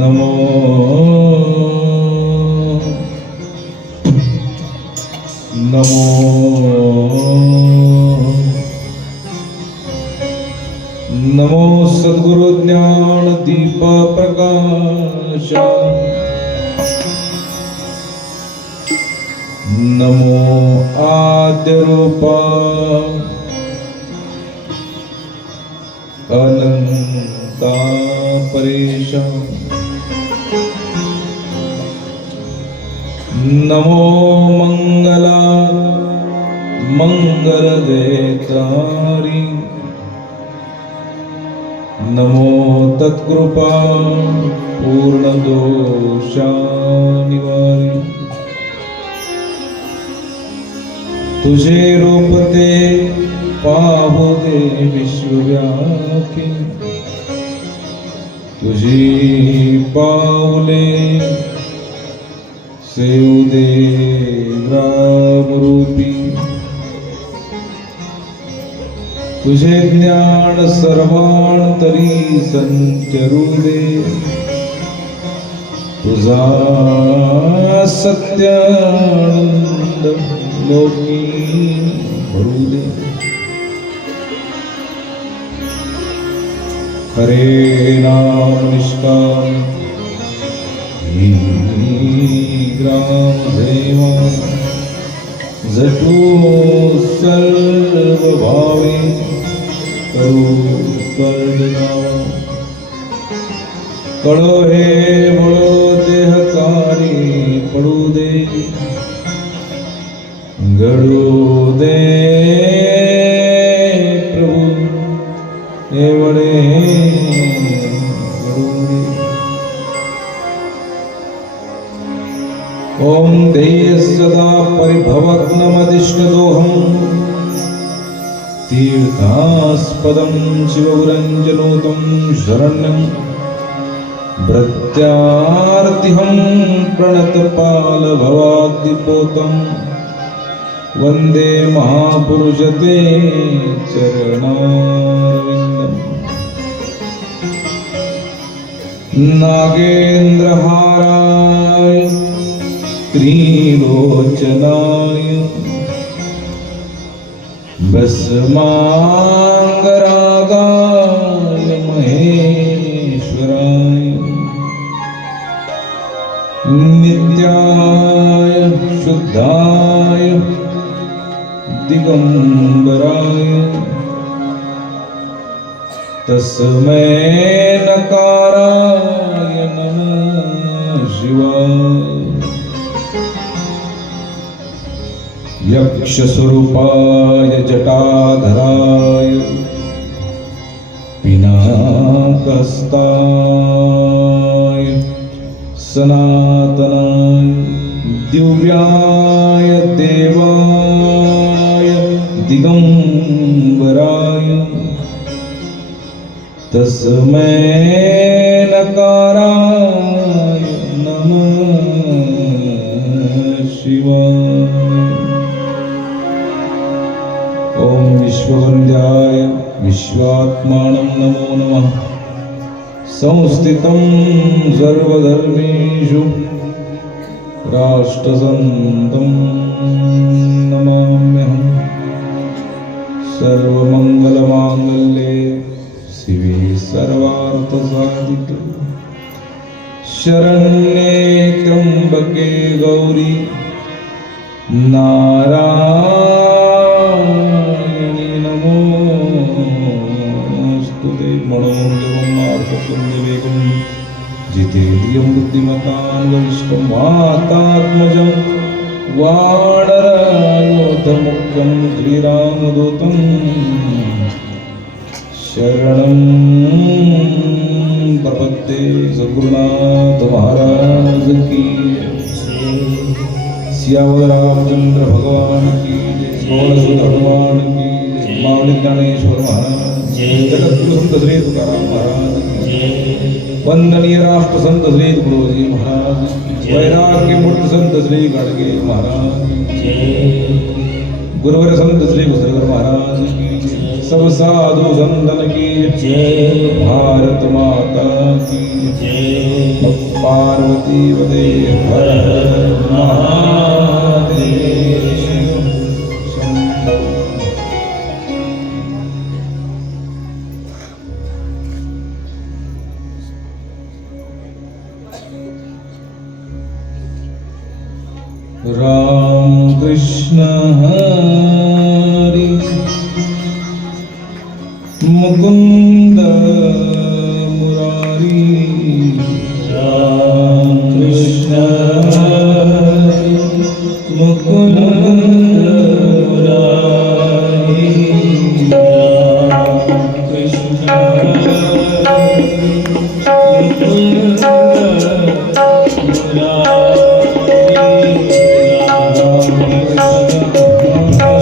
नमो नमो नमो सद्गुरु ज्ञान दीप प्रकाश नमो आद्य रूपा अनंता परेश नमो मंगला मंगल देतारी नमो तत्कृपा पूर्ण दोषा निवारी तुझे रूप ते पाहू दे विश्वव्यापी तुझी पावले सेवू दे रामरूपी तुझे ज्ञान सर्वांतरी संचरू दे तुझा सत्यानंद लोकी भरू दे हरे नाम निष्काम ग्राम देवा जटू सर्व भावे करू कर्दनावा कळो हे बळो देहकारी पडू दे घडू दे प्रभू एवढे ओम देय सदा परिभवग्नमदिष्टदोहं तीर्थास्पदं शिवगुरञ्जनोतं शरण्यं भृत्यार्तिहं प्रणतपालभवाद्दिपोतं वन्दे महापुरुषते चरणारविन्दम् नागेन्द्रहाराय त्रिलोचनाय भस्मांगरागाय महेश्वराय नित्याय शुद्धाय दिगंबराय तस्मै नकाराय नमः शिवाय यक्षस्वरूपाय जटाधराय पिनाकहस्ताय सनातनाय दिव्याय देवाय दिगंबराय तस्मै नकाराय नमः शिवाय ओम विश्ववन्द्याय विश्वात्मानं नमो नमः संस्थितं सर्वधर्मेषु राष्ट्रसन्तं नमाम्यहं सर्वमङ्गलमाङ्गल्ये शिवे सर्वार्थसाधिके शरण्ये त्र्यम्बके गौरी नारायणी नमोस्तुते मनोजवं मार्गपुण्यवेगं जितेन्द्रियं बुद्धिमतां वरिष्ठं वातात्मजं वानरायोधमुख्यं श्रीरामदूतं शरणं प्रपद्ये। सद्गुरुनाथ महाराज की सियावर रामचंद्र भगवान की सोळसुत हनुमान की माऊली ज्ञानेश्वर महाराज जगद्गुरु संत श्री तुकाराम महाराज वंदनीय राष्ट्र संत श्री तुकडोजी महाराज वैराग्य मूर्ति संत श्री गाडगे महाराज गुरुवर संत श्री घुसरकर महाराज की सब साधु संतन की जय भारत माता की जय पार्वती वदे हर हर महादेव शंभो। राम कृष्ण हरि मुकुंद मुरारी राम कृष्ण हरि मुकुंद मुरारी राम कृष्ण हरि मुकुंद मुरारी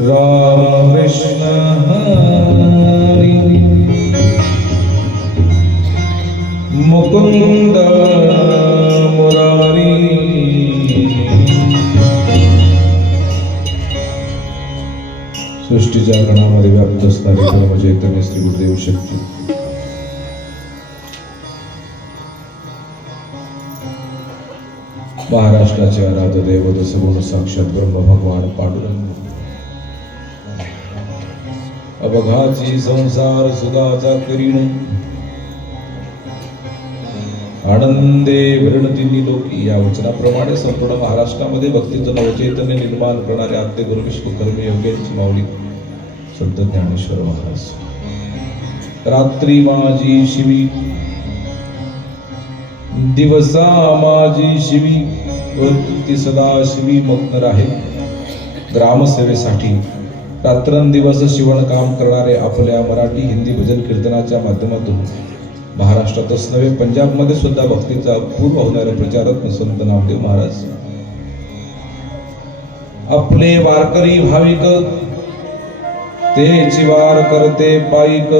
राम कृष्ण हरी मुकुंद मुरारी सृष्टीच्या गणामध्ये व्याप्त असणारे परम चैतन्य श्री गुरुदेव शक्ती महाराष्ट्राचे आराध्य दैवत सगुण साक्षात ब्रह्म भगवान पांडुरंग अबघाची संसार सुखाचा करीण आनंदे विरणती लोकी या वचनाप्रमाणे संपूर्ण महाराष्ट्रामध्ये भक्तीचं नवचैतन्य निर्माण करणारे आद्य गुरु विश्वकर्मी योग्यांची माऊली संत ज्ञानेश्वर महाराज. रात्री माझी शिवी दिवसा माझी शिवी वृत्ती सदा शिवी मग्न राहे. ग्रामसेवेसाठी रात्रंदिवस शिवणकाम करणारे आपल्या मराठी हिंदी भजन कीर्तनाच्या माध्यमातून महाराष्ट्रातच नव्हे पंजाबमध्ये सुद्धा भक्तीचा अपूर्व होणारे प्रचारक संत नामदेव महाराज आपले वारकरी भाविक तेची वार करते पायिक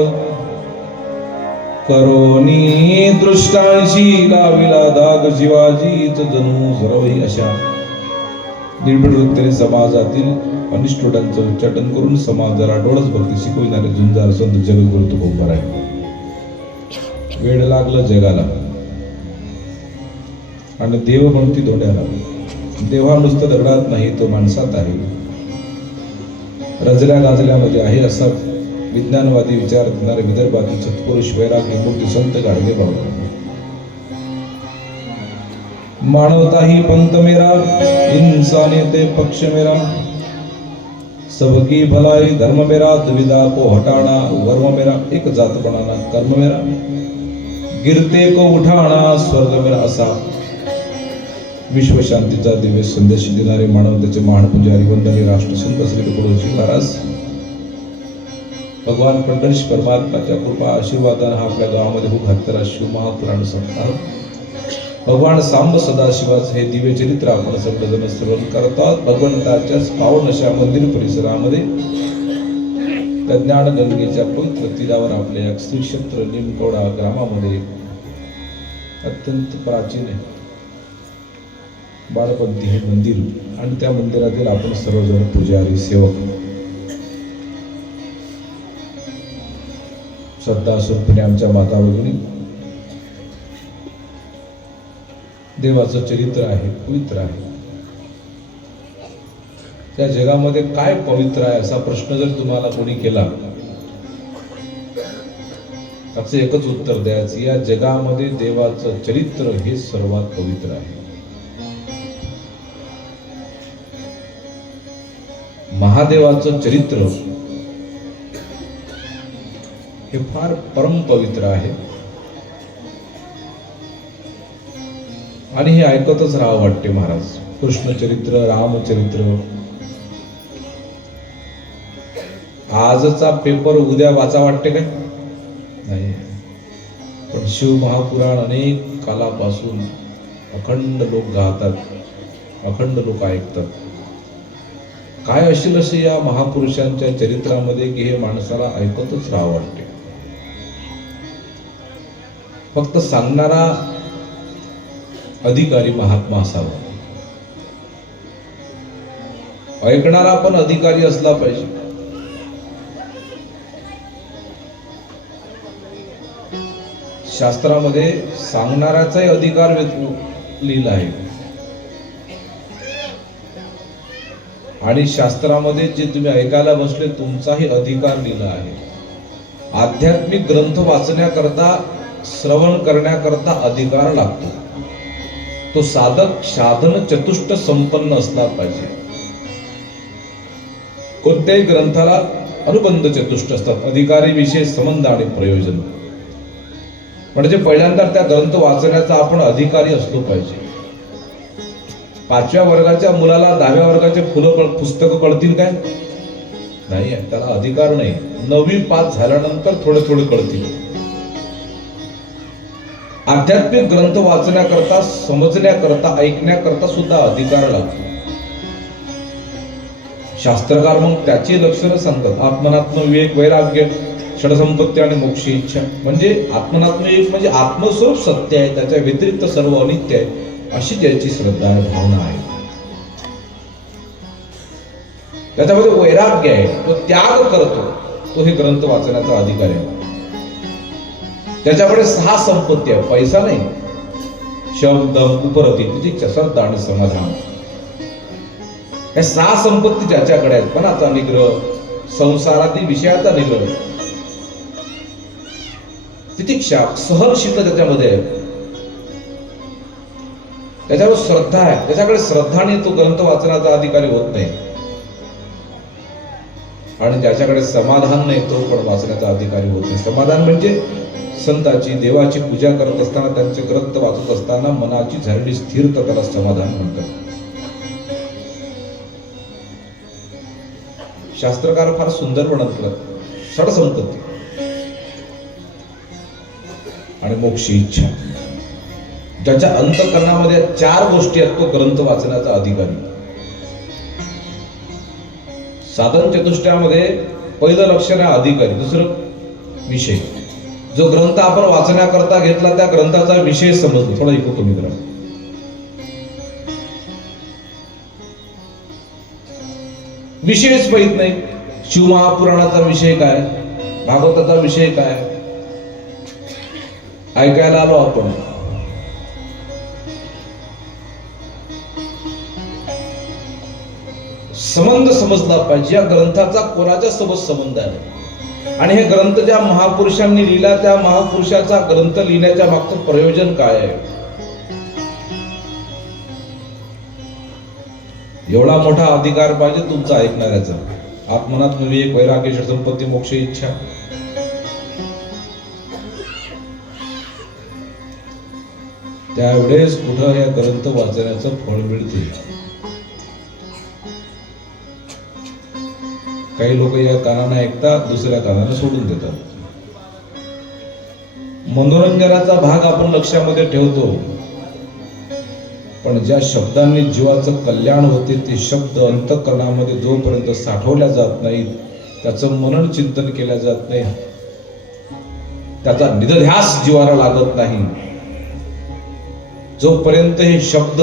करोनी दृष्टांशी लाविला दाग जीवाजीच जणू सरवही अशा निर्भीड समाजातील अनिष्टोडांचं उच्चाटन करून समाजाला डोळस भक्ती शिकविणारे झुंजार संत जगद्गुरु तुकोबार आहे. वेळ लागलं जगाला आणि देव म्हणती धोंड्याला. देवा नुसतं दगडात नाही तो माणसात आहे, रजल्या गाजल्यामध्ये आहे असा विज्ञानवादी विचार करणारे विदर्भातील सत्पुरुष वैराग्य मूर्ती संत गाडगे बाबा. मानवता ही पंथ मेरा इंसानियत पक्ष मेरा सबकी भलाई धर्म मेरा दुविधा को हटाना वर्म मेरा एक जात बनाना कर्म मेरा गिरते को उठाना स्वर्ग मेरा असा विश्व शांतीचा दिव्य संदेश देणारे मानवतेचे महान पुजारी वंदनीय राष्ट्रसंत श्री तुकडोजी महाराज भगवान पंढरीश परमात्माच्या कृपा आशीर्वादाने हा आपल्या गावामध्ये खूप हत्तरा शिव महापुराण सप्ताह भगवान सांब सदाशिवाच हे दिव्य चरित्र आपण सगळेजण श्रवण करतात. भगवंताच्याच पावन अशा मंदिर परिसरामध्ये त्या ज्ञानगंगेच्या पवित्र तीरावर आपल्या या श्री क्षेत्र निमटोडा ग्रामामध्ये अत्यंत प्राचीन आहे बाळपंथी हे मंदिर आणि त्या मंदिरातील आपण सर्वजण पुजारी सेवक श्रद्धा स्वरूपणे आमच्या माता भगिनी देवाचं चरित्र आहे, पवित्र आहे. त्या जगामध्ये काय पवित्र आहे असा प्रश्न जर तुम्हाला कोणी केला त्याचं एकच उत्तर द्यायचं, या जगामध्ये देवाचं चरित्र हे सर्वात पवित्र आहे. महादेवाचं चरित्र हे फार परम पवित्र आहे आणि हे ऐकतच राहावं वाटते महाराज. कृष्णचरित्र, रामचरित्र, आजचा पेपर उद्या वाचा वाटते काय? नाही. पण शिव महापुराण अनेक कालापासून अखंड लोक गातात, अखंड लोक ऐकतात. काय असेल असे या महापुरुषांच्या चरित्रामध्ये की हे माणसाला ऐकतच राहावं वाटते. फक्त सांगणारा अधिकारी महात्मा असावा, ऐकणारा पण अधिकारी असला पाहिजे. शास्त्रामध्ये सांगणाऱ्याचाही अधिकार लिहिला आहे आणि शास्त्रामध्ये जे तुम्ही ऐकायला बसले तुमचाही अधिकार लिहिला आहे. आध्यात्मिक ग्रंथ वाचण्याकरता, श्रवण करण्याकरता अधिकार लागतो. तो साधक साधन चतुष्ट संपन्न असला पाहिजे. कोणत्याही ग्रंथाला अनुबंध चतुष्ट असतात, अधिकारी, विषय, संबंध आणि प्रयोजन. म्हणजे पहिल्यांदा त्या ग्रंथ वाचण्याचा आपण अधिकारी असलो पाहिजे. 5व्या वर्गाच्या मुलाला 10व्या वर्गाचे पुस्तकं कळतील काय? नाही, त्याला अधिकार नाही. 9वी पास झाल्यानंतर थोडे थोडे कळतील. आध्यात्मिक ग्रंथ वाचण्याकरता, समजण्याकरता, ऐकण्याकरता सुद्धा अधिकार लागतो. शास्त्रकार मग त्याची लक्षणं सांगतात. आत्मनात्म विवेक, वैराग्य, षडसंपत्ती आणि मोक्ष इच्छा. म्हणजे आत्मनात्म विवेक म्हणजे आत्मस्वरूप सत्य आहे, त्याच्या व्यतिरिक्त सर्व अनित्य आहे, अशी ज्याची श्रद्धा आहे, भावना आहे. त्याच्यामध्ये वैराग्य आहे, तो त्याग करतो, तो हे ग्रंथ वाचण्याचा अधिकार आहे. त्याच्याकडे 6 संपत्ती आहे, पैसा नाही. शब्द, उपरती, तिची श्रद्धा आणि समाधान. या 6 संपत्ती ज्याच्याकडे आहेत, मनाचा निग्रह, संसारातील विषयाचा निग्रह, तितिक्षा, सहनशीलता त्याच्यामध्ये आहे. त्याच्यावर श्रद्धा आहे, त्याच्याकडे श्रद्धाने तो ग्रंथ वाचण्याचा अधिकारी होत नाही. आणि ज्याच्याकडे समाधान नाही तो पण वाचण्याचा अधिकारी होत नाही. समाधान म्हणजे संताची, देवाची पूजा करत असताना, त्यांचे ग्रंथ वाचत असताना मनाची झालेली स्थिरता, त्याला समाधान म्हणतात. शास्त्रकार फार सुंदर वर्णन करतात. षडसंपत्ती आणि मोक्ष इच्छा. ज्याच्या अंतःकरणामध्ये 4 गोष्टी आहेत, तो ग्रंथ वाचण्याचा अधिकारी. साधन चतुष्टयामध्ये पहिलं लक्षण आहे अधिकारी, दुसरं विषय. जो ग्रंथ आपण वाचण्याकरता घेतला त्या ग्रंथाचा विषय समजतो. थोडा ऐकू तुम्ही करा. विषयच माहित नाही. शिवमहापुराणाचा विषय काय, भागवताचा विषय काय, ऐकायला आलो आपण. संबंध समजला पाहिजे. या ग्रंथाचा कोणाच्या सोबत संबंध आहे आणि हे ग्रंथ ज्या महापुरुषांनी लिहिला त्या महापुरुषाचा ग्रंथ लिहिण्याच्या मागचं प्रयोजन काय आहे. एवढा मोठा अधिकार पाहिजे तुमचा ऐकणाऱ्याचा. आत्मनात्म विवेक, वैराग्य, षडसंपत्ती, मोक्ष इच्छा. त्यावेळेस कुठं या ग्रंथ वाचण्याचं फळ मिळते. काही लोक या कानाने ऐकतात, दुसऱ्या कानाने सोडून देतात. मनोरंजनाचा भाग आपण लक्षामध्ये ठेवतो, पण ज्या शब्दांनी जीवाचं कल्याण होते ते शब्द अंतःकरणामध्ये जोपर्यंत साठवल्या जात नाहीत, त्याचं मनन चिंतन केल्या जात नाही, त्याचा निधध्यास जीवाला लागत नाही, जोपर्यंत हे शब्द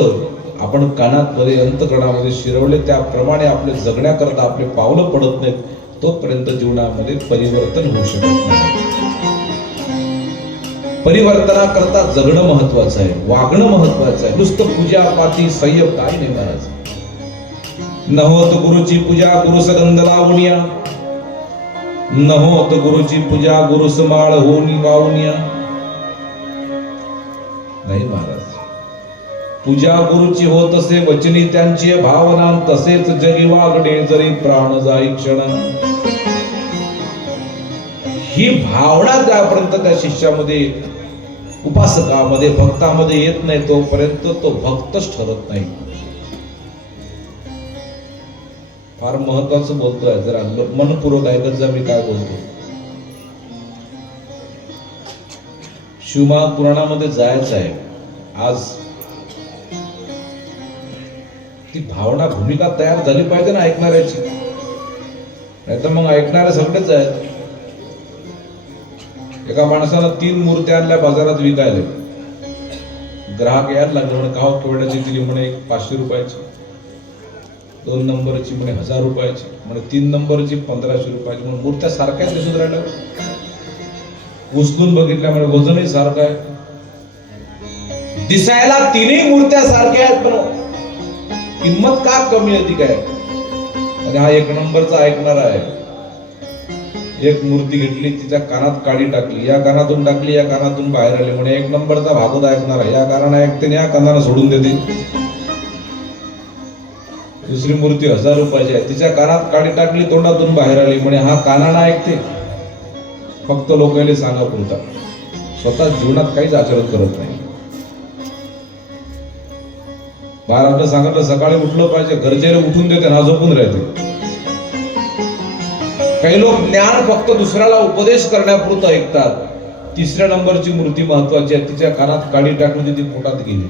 आपण कानामध्ये अंतःकरणामध्ये शिरवले त्याप्रमाणे आपले जगण्याकरता आपले पावलं पडत नाहीत, तोपर्यंत जीवनामध्ये परिवर्तन होऊ शकत नाही. परिवर्तनाकरता जगणं महत्वाचं आहे, वागणं महत्वाचं आहे. नुसतं पूजा पाठी संयम काही नाही महाराज. न होत गुरुची पूजा गुरु सगंध लावणिया, न होत गुरुची पूजा गुरु समाळ होऊन वाहुनिया. नाही महाराज, पूजा गुरुची होत असे वचनी त्यांची भावना, तसेच जगी वागणे जरी प्राण जाई क्षण. ही भावना ज्यापर्यंत त्या शिष्यामध्ये, उपासकामध्ये, भक्तामध्ये येत नाही तोपर्यंत तो भक्तच ठरत नाही. फार महत्वाचं बोलतोय, जरा मनपूर्वक ऐकत जा मी काय बोलतो. शिवमहाराज पुराणामध्ये जायचं आहे आज. ती भावना, भूमिका तयार झाली पाहिजे ना ऐकणाऱ्याची, नाहीतर मग ऐकणारे सगळेच आहेत. एका माणसानं 3 मूर्त्या आणल्या बाजारात विकायला. ग्राहक यायला लागले, म्हणे गाव केवढ्याची दिली, म्हणे 500 रुपयाची, 2 नंबरची म्हणे 1000 रुपयाची, म्हणे 3 नंबरची 1500 रुपयाची. म्हणून मूर्त्या सारख्याच दिसून राहिल्या. उचलून बघितल्या, म्हणे वजनही सारखं आहे. दिसायला 3ही मूर्त्या सारख्या आहेत, पण किंमत का कमी आहे ती काय. आणि हा 1 नंबरचा ऐकणारा आहे. एक मूर्ती घेतली, तिच्या कानात काडी टाकली, या कानातून टाकली, या कानातून बाहेर आली, म्हणे 1 नंबरचा भागवत ऐकणार आहे, या कानाने ऐकते, या कानाने सोडून देते. दुसरी मूर्ती 1000 रुपयाची आहे, तिच्या कानात काडी टाकली, तोंडातून बाहेर आली, म्हणे हा कानाने ऐकते, फक्त लोकांना सांगा पुरता, स्वतः जीवनात काहीच आचरण करत नाही. महाराजांना सांगितलं सकाळी उठलं पाहिजे, घरचे उठून देते ना झोपून राहते. काही लोक ज्ञान फक्त दुसऱ्याला उपदेश करण्यापुरतं ऐकतात. 3ऱ्या नंबरची मूर्ती महत्वाची आहे, तिच्या कानात काडी टाकून ती पोटात गेली.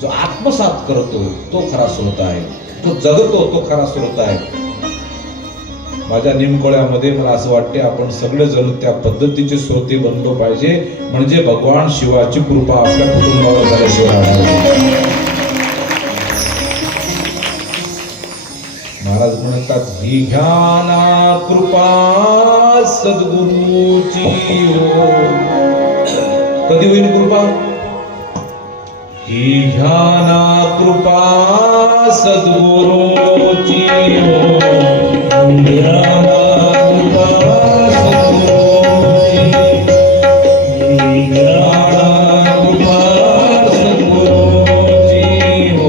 जो आत्मसात करतो तो खरा श्रोता आहे, तो जगतो तो खरा श्रोता आहे. माझ्या निमकोळ्यामध्ये मला असं वाटते आपण सगळेजण त्या पद्धतीचे श्रोते बनलो पाहिजे, म्हणजे भगवान शिवाची कृपा आपल्या कुटुंबावर झाल्याशिवाय. महाराज म्हणतात ही घ्याना कृपा सद्गुरूची हो. कधी होईल कृपा? ही घ्याना कृपा सद्गुरूची हो. घ्याना कृपा सद्गुरूची, घ्याना कृपा सद्गुरूची हो.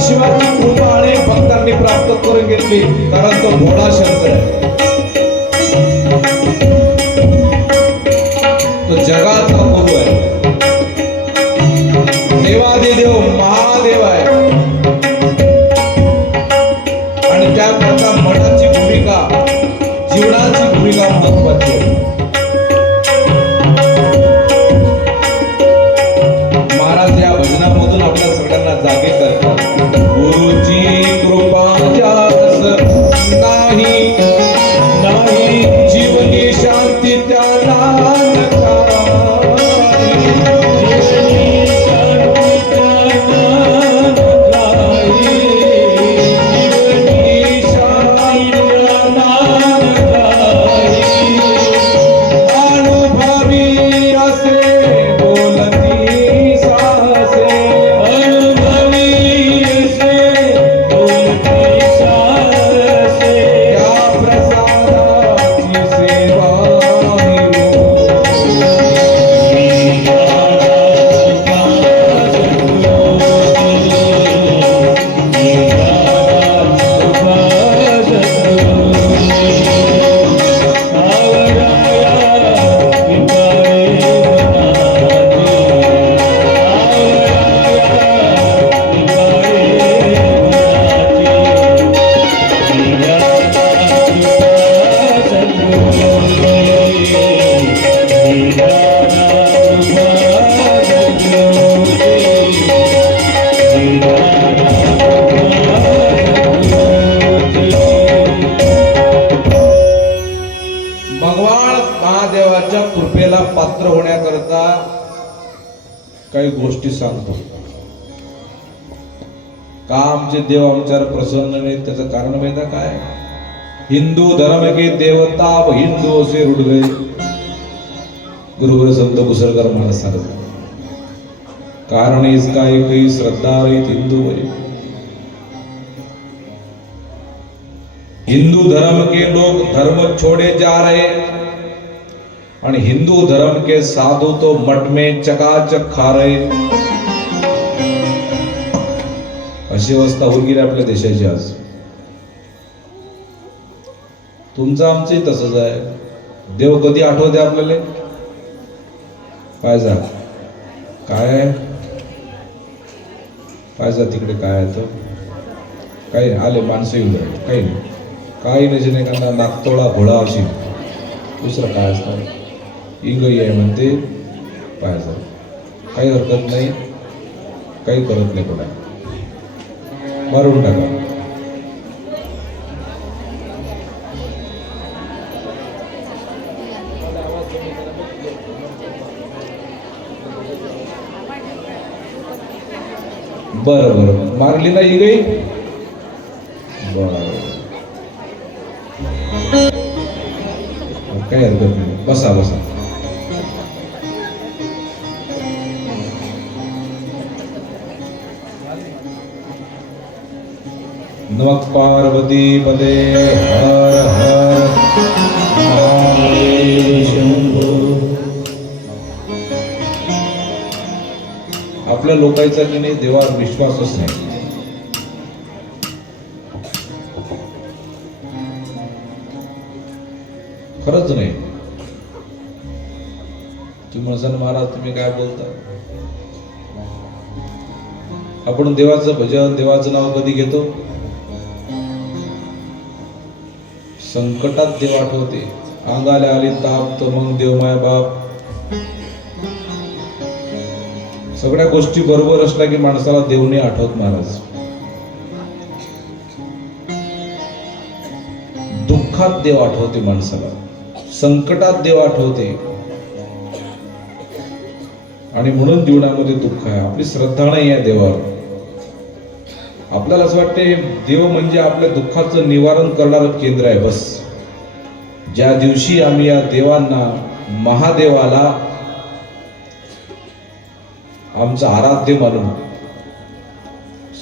शिवाची कृपा आणि भक्तांनी प्राप्त प्राप्त करून घेतली, कारण तो भोळा शंकर आहे. तो जगातला गुरु आहे, देवादिदेव महादेव आहे. आणि त्याकरता मनाची भूमिका, जीवनाची भूमिका महत्वाची आहे. महाराज या भजनामधून आपल्या सगळ्यांना जागे करतात. गुरुची कृपा जास नाही, नाही जीवनी शांती त्याला महादेवाच्या कृपेला पात्र होण्याकरता काही गोष्टी सांगतो. का आमचे देव आमच्यावर प्रसन्न नाहीत त्याचं कारण माहिती काय? हिंदू धर्म के देवता व हिंदू असे रुढ गए. गुरुवर संत कुसळकर महाराज सांगतात, कारण इसका एक ही श्रद्धा रहित हिंदू है. हिंदू धर्म के लोग धर्म छोड़े जा रहे और हिंदू धर्म के साधु तो मठ में चकाचक खा रहे. अशी अवस्था होऊन गेली आपल्या देशाची आज. तुमचं आमचंही तसंच आहे. देव कधी आठवते आपल्याला? काय जा काय काय जा तिकडे काय आहे काही आले माणसं येऊन काही नाही, काही नाही का नागतोळा घोडा अशी दुसरं काय असतं. इंगई आहे म्हणते पाहायचं, काही हरकत नाही, काही करत नाही कोणा, मारून टाका. बरं बरं मारली ना इंगई. बरं काही हरकत नाही, बसा बसा. नमः पार्वती पदे हर हर महादेव शंभो. आपल्या लोकांचा की नाही देवावर विश्वासच नाही. खरंच नाही. तुम्ही म्हणसान महाराज तुम्ही काय बोलता? आपण देवाचं भजन देवाचं नाव कधी घेतो? संकटात देव आठवते. अंगाला आली ताप तर मग देव माय बाप. सगळ्या गोष्टी बरोबर असल्या की माणसाला देव नाही आठवत महाराज. दुःखात देव आठवते माणसाला, संकटात देव आठवते. आणि म्हणून जीवनामध्ये दुःख आहे. आपली श्रद्धा नाही आहे देवावर. आपल्याला असं वाटते देव म्हणजे आपल्या दुःखाचं निवारण करणारं केंद्र आहे बस. ज्या दिवशी आम्ही या देवांना, महादेवाला आमचं आराध्य मानून,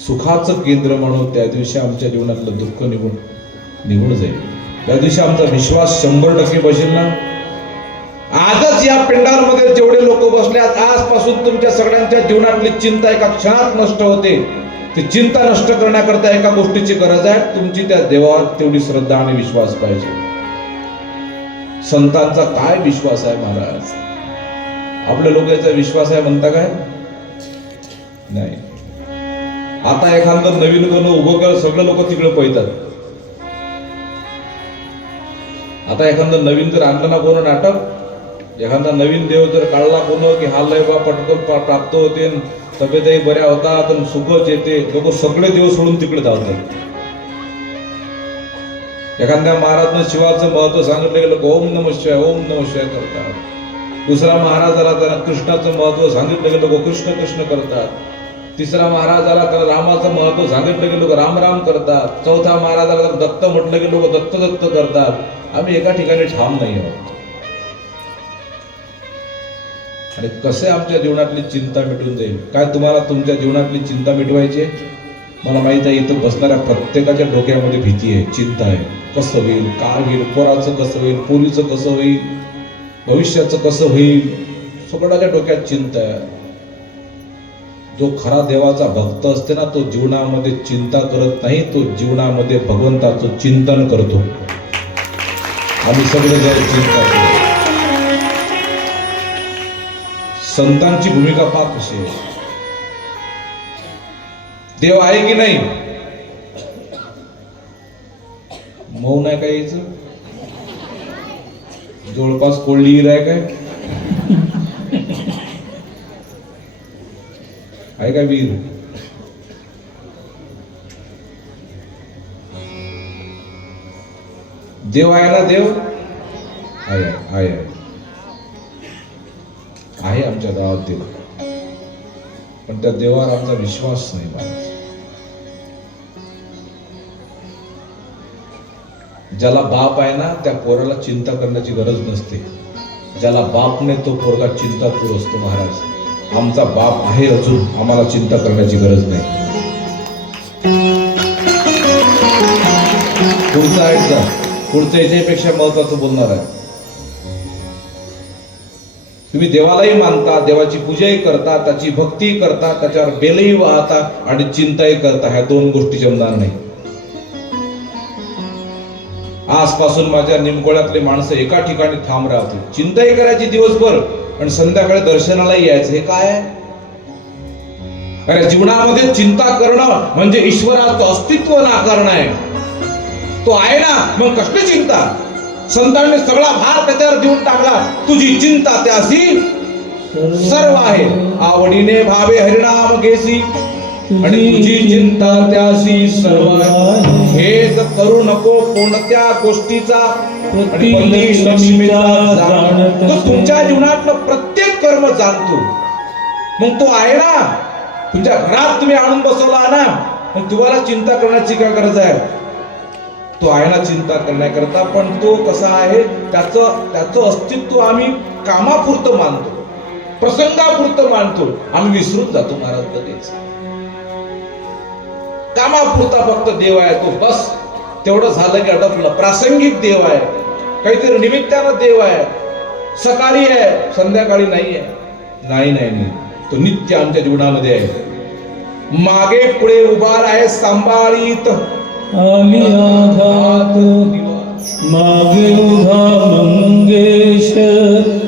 सुखाचं केंद्र म्हणून, त्या दिवशी आमच्या जीवनातलं दुःख निघून जाईल. त्या दिवशी आमचा विश्वास 100% बसेल ना. आजच या पेंडालमध्ये जेवढे लोक बसले, आजपासून तुमच्या सगळ्यांच्या जीवनातली चिंता एका क्षणात नष्ट होते. ती चिंता नष्ट करण्याकरता एका गोष्टीची गरज आहे, तुमची त्या देवावर तेवढी श्रद्धा आणि विश्वास पाहिजे. संतांचा काय विश्वास आहे महाराज? आपल्या लोक याचा विश्वास आहे म्हणता काय? नाही. आता एखादं नवीन कोण उभं कर, सगळे लोक तिकडे पळतात. आता एखादं नवीन जर आणलं ना कोण नाटक, एखादा नवीन देव जर काढला कोण की हा लय बा पटकन प्राप्त होते, तब्येतही बऱ्या होतात आणि सुखच येते, लोक सगळे देव सोडून तिकडे धावतात. एखाद्या महाराजनं शिवाचं महत्व सांगितलं गेलं, ओम नमः शिवाय ओम नमः शिवाय करतात. दुसरा महाराजाला त्याला कृष्णाचं महत्व सांगितलं गेलं, लोक कृष्ण कृष्ण करतात. तिसरा महाराजाला त्याला रामाचं महत्व सांगितलं गेलं, लोक राम राम करतात. चौथा महाराजाला त्याला दत्त म्हटलं गेलं, लोक दत्त दत्त करतात. आम्ही एका ठिकाणी ठाम नाही आहोत. आणि कसे आमच्या जीवनातली चिंता मिटून जाईल? काय तुम्हाला तुमच्या जीवनातली चिंता मिटवायची? मला माहित आहे इथं बसणाऱ्या प्रत्येकाच्या डोक्यामध्ये भीती आहे, चिंता आहे. कसं होईल, काय होईल, पोराचं कसं होईल, पोरीचं कसं होईल, भविष्याचं कसं होईल, सगळ्याच्या डोक्यात चिंता आहे. जो खरा देवाचा भक्त असते ना, तो जीवनामध्ये चिंता करत नाही, तो जीवनामध्ये भगवंताचं चिंतन करतो. आम्ही सगळे जर चिंता करतो. संतांची भूमिका पहा कशी आहे. देव आहे की नाही? मौन आहे काय यायचं? जवळपास कोळी हिर आहे काय? आहे का वीर? देव आहे ना? देव आहे आहे आहे आमच्या गावात देव, पण त्या देवावर आमचा विश्वास नाही महाराज. ज्याला बाप आहे ना, त्या पोराला चिंता करण्याची गरज नसते. ज्याला बाप नाही तो पोरगा चिंतातूर असतो महाराज. आमचा बाप आहे अजून, आम्हाला चिंता करण्याची गरज नाही. पुढचा ऐकता, पुढचं याच्यापेक्षा महत्वाचं बोलणार आहे. तुम्ही देवालाही मानता, देवाची पूजाही करता, त्याची भक्ती करता, त्याच्यावर बेलही वाहता आणि चिंताही करता. ह्या दोन गोष्टी जमणार नाही. आजपासून माझ्या निमकोळ्यातले माणसं एका ठिकाणी थांब राहतील, चिंताही करायची दिवसभर आणि संध्याकाळी दर्शनालाही यायचं. हे काय? अरे जीवनामध्ये चिंता करणं म्हणजे ईश्वराचं अस्तित्व नाकारणं आहे. तो आहे ना, मग कसली चिंता? संतांनी सगळा भार त्याच्यावर देऊन टाकला. तुझी चिंता त्यासी सर्व आहे, आवडीने भावे हरिनाम घेसी आणि तुझी चिंता त्यासी सर्व आहे. हे जर करू नको कोणत्या गोष्टीचा तो तुमच्या जीवनातलं प्रत्येक कर्म जाणतो. मग तो आहे ना, तुमच्या घरात तुम्ही आणून बसवला ना, मग तुम्हाला चिंता करण्याची काय गरज आहे? तो आहे ना चिंता करण्याकरता. पण तो कसा आहे, त्याचं अस्तित्व आम्ही कामापुरतं मानतो, प्रसंगापुरतं मानतो. आम्ही विसरून जातो महाराज लगेच. कामापुरता फक्त देव आहे तो, बस तेवढं झालं की अडकलं. प्रासंगिक देव आहे, काहीतरी निमित्तानं देव आहे, सकाळी आहे संध्याकाळी नाही आहे. नाही नाही नाही, तो नित्य आमच्या जीवनामध्ये आहे. मागे पुढे उभा आहे सांभाळीत आली आघात, मागे उभा मंगेश,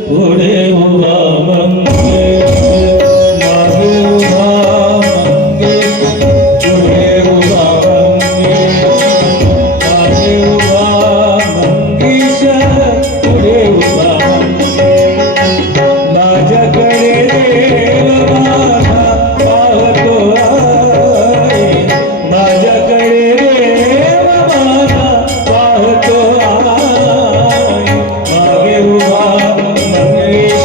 पुढे उभा मंगेश. मागे उभा मंगेश, पुढे उभा मंगेश. मागे उभा मंगेश, पुढे उभा मंगेश. माझ्याकडे देव माझा पाहतो आहे, माझ्याकडे पाहतो आहे. मागे उभा मंगेश,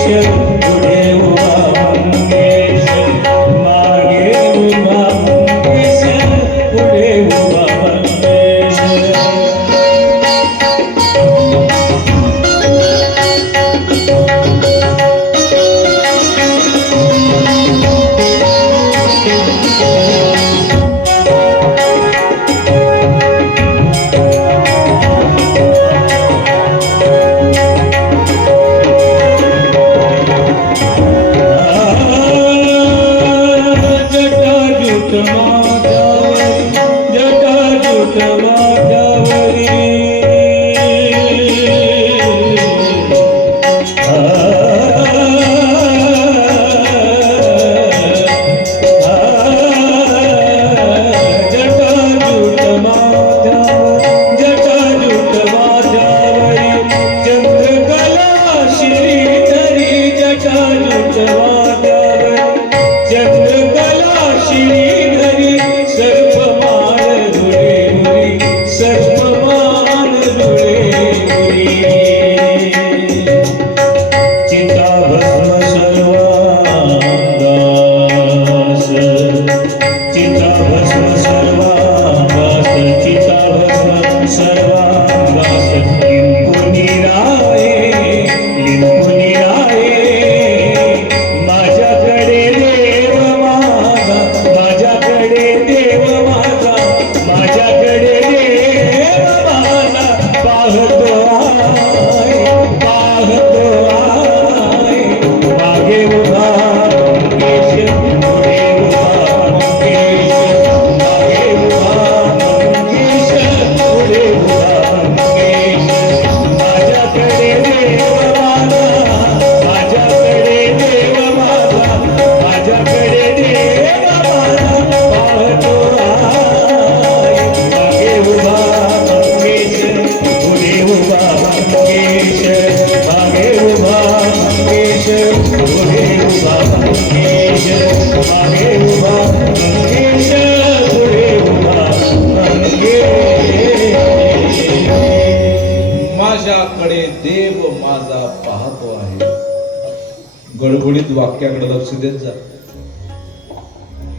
गडबडीत वाक्याकडे लक्ष देत जा.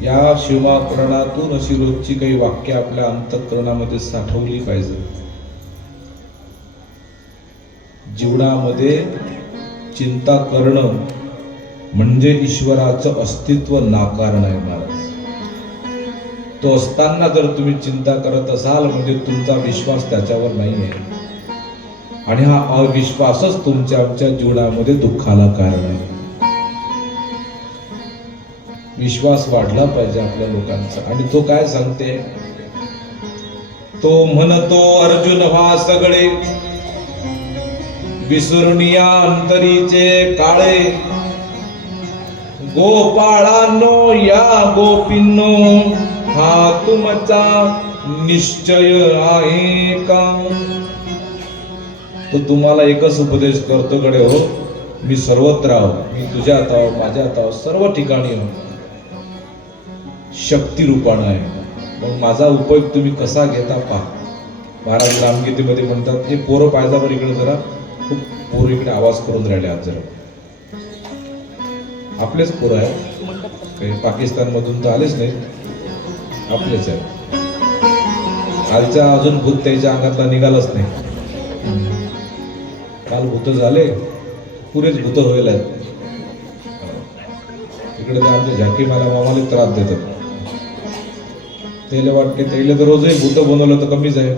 या शिवमापुराणातून अशी रोजची काही वाक्य आपल्या अंतःकरणामध्ये साठवली पाहिजे. जीवनामध्ये चिंता करणं म्हणजे ईश्वराचं अस्तित्व नाकारणं आहे महाराज. तो असताना जर तुम्ही चिंता करत असाल म्हणजे तुमचा विश्वास त्याच्यावर नाही आहे, आणि हा अविश्वासच तुमच्या आमच्या जीवनामध्ये दुःखाला कारण आहे. विश्वास वाढला पाहिजे आपल्या लोकांचा. आणि तो काय सांगते, तो म्हणतो अर्जुन व्हा सगळे विसुरनिया अंतरीचे काळे, गोपाळांनो या गोपींनो हा तुमचा निश्चय आहे का. तो तुम्हाला एकच उपदेश करतो कडे हो, मी सर्वत्र आहो, मी तुझ्यात आहो, माझ्यात आहो, सर्व ठिकाणी आहो, शक्ती रूपानं आहे. मग माझा उपयोग तुम्ही कसा घेता पहा. महाराज रामगीतेमध्ये म्हणतात, हे पोरं पाहिजा बरं इकडे जरा, खूप पोरं इकडे आवाज करून राहिले आज जरा. आपलेच पोरं आहेत, काही पाकिस्तान मधून तर आलेच नाही, आपलेच आहे. कालच्या अजून भूत त्याच्या अंगातला निघालच नाही. काल भूत झाले, पुरेच भूत व्हायला आहेत इकडे. ते आमचे झाकी मला मामाला त्रास देतात. त्याला वाटते त्याला तर रोजही भूत बनवलं तर कमीच आहे.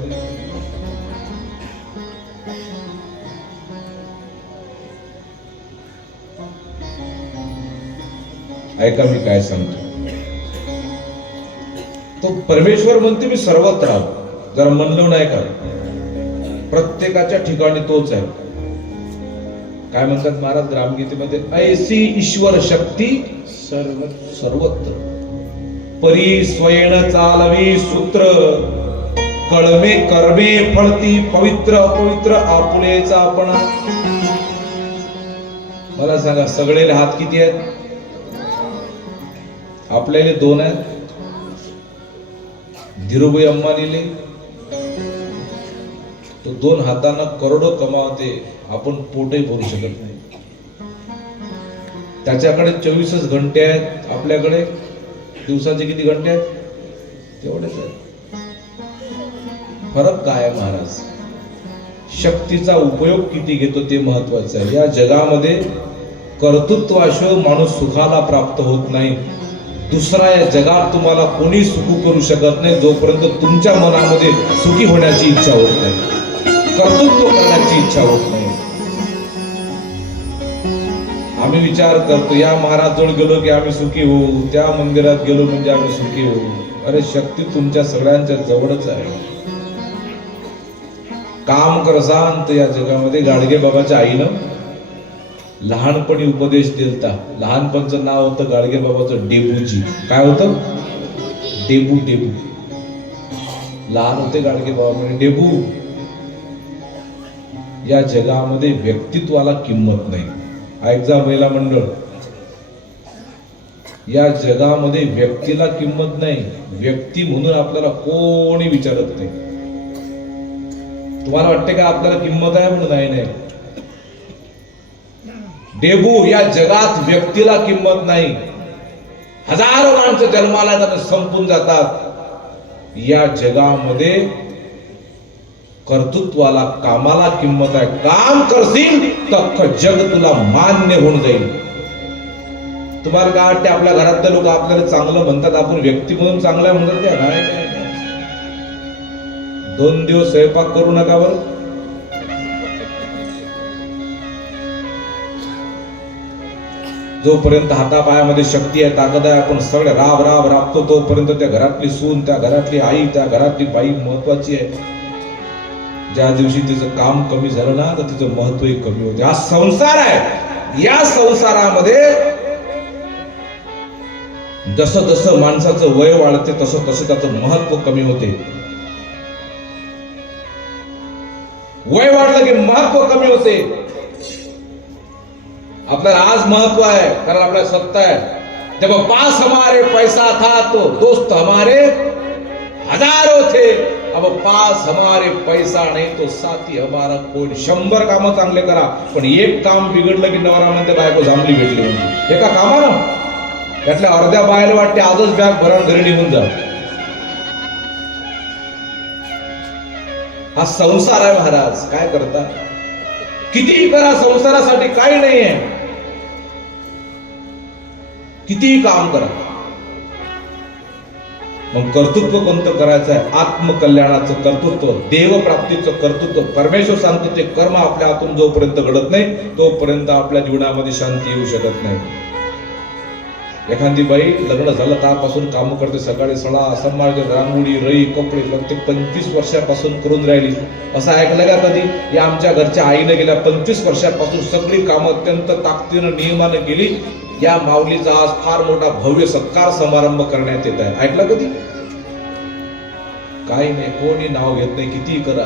ऐका मी काय सांगतो. तो परमेश्वर म्हणते मी सर्वत्र आहो. जरा म्हणलो नाही का, प्रत्येकाच्या ठिकाणी तोच आहे. काय म्हणतात महाराज रामगीतेमध्ये, ऐसी ईश्वर शक्ती सर्वत्र, परी स्वयं चालवी सूत्र, कळमे कर्मे फळती पवित्र अपवित्र आपुलेचा आपण. मला सांगा सगळे हात किती आहेत? आपल्याला 2 आहेत. धीरूभाई अंबानीले तो 2 हातांना करोडो कमावते, आपण पोटही भरू शकत नाही. त्याच्याकडे 24 घंटे आहेत, आपल्याकडे दिवसाचे किती घंटे आहेत? तेवढेच आहेत. फरक काय आहे महाराज? शक्तीचा उपयोग किती घेतो ते महत्वाचं आहे. या जगामध्ये कर्तृत्वाशिवाय माणूस सुखाला प्राप्त होत नाही. दुसरा या जगात तुम्हाला कोणी सुखी करू शकत नाही जोपर्यंत तुमच्या मनामध्ये सुखी होण्याची इच्छा होत नाही, कर्तृत्व करण्याची इच्छा होत नाही. आम्ही विचार करतो या महाराज जवळ गेलो की आम्ही सुखी होऊ, त्या मंदिरात गेलो म्हणजे आम्ही सुखी होऊ. अरे शक्ती तुमच्या सगळ्यांच्या जवळच आहे. काम करसान तर या जगामध्ये गाडगे बाबाच्या आईनं लहानपणी उपदेश दिलता. लहानपणचं नाव होतं गाडगे बाबाचं डेबूजी. काय होतं? डेबू. डेबू लहान होते गाडगे बाबा म्हणजे डेबू. या जगामध्ये व्यक्तित्वाला किंमत नाही. ऐकजा महिला मंडळ, या जगामध्ये व्यक्तीला किंमत नाही. व्यक्ती म्हणून आपल्याला कोणी विचारत नाही. तुम्हाला वाटते का आपल्याला किंमत आहे म्हणून? नाही. डेबू, या जगात व्यक्तीला किंमत नाही. हजारो माणसं जन्माला येतात, संपून जातात. या जगामध्ये कर्तृत्वाला, कामाला किंमत आहे. काम करशील तर अख्खं जग तुला मान्य होऊन जाईल. तुम्हाला काय वाटते? आपल्या घरातले लोक आपल्याला चांगलं म्हणतात, आपण व्यक्ती म्हणून चांगलं म्हणतात त्या? नाही. 2 दिवस स्वयंपाक करू नका बरं. जोपर्यंत हातापायामध्ये शक्ती आहे, ताकद आहे, आपण सगळे राबतो तोपर्यंत त्या घरातली सून, त्या घरातली आई, त्या घरातली बाई महत्वाची आहे. ज्या दिवशी तिचं काम कमी झालं ना तर तिचं महत्वही कमी होते. हा संसार आहे. या संसारामध्ये जसं जसं माणसाचं वय वाढते तसं तसं त्याचं महत्व कमी होते. वय वाढलं की महत्व कमी होते. आपल्याला आज महत्व आहे कारण आपल्याला सत्ता आहे. जब पास हमारे पैसा था तो दोस्त हमारे हजारों थे, अब पास हमारे पैसा नाही तो साथी हमारा कोण. 100 कामं चांगले करा, पण एक काम बिघडलं की नवरा म्हणते बायको जांभली भेटली म्हणजे. एका कामानं त्यातल्या अर्ध्या बाहेर वाटते आजच बॅग भरून घरी निघून जा. हा संसार आहे महाराज, काय करता? कितीही करा संसारासाठी काही नाहीये, कितीही काम करा. मग कर्तृत्व कोणतं करायचं आहे? आत्मकल्याणाचं कर्तृत्व, देवप्राप्तीचं कर्तृत्व. परमेश्वर सांगतो ते कर्म आपल्या हातून जोपर्यंत घडत नाही तोपर्यंत आपल्या जीवनामध्ये शांती येऊ शकत नाही. एखादी बाई लग्न झालं त्यापासून काम करते, सकाळी सडा समाज रांगोळी रई कपडे प्रत्येक 25 वर्षापासून करून राहिली. असं ऐकलं का कधी? या आमच्या घरच्या आईने गेल्या 25 वर्षापासून सगळी कामं अत्यंत ताकदीनं नियमानं केली. या माऊलीचा आज फार मोठा भव्य सत्कार समारंभ करण्यात येत आहे. ऐकलं कधी? काही नाही, कोणी नाव घेत नाही, किती करा.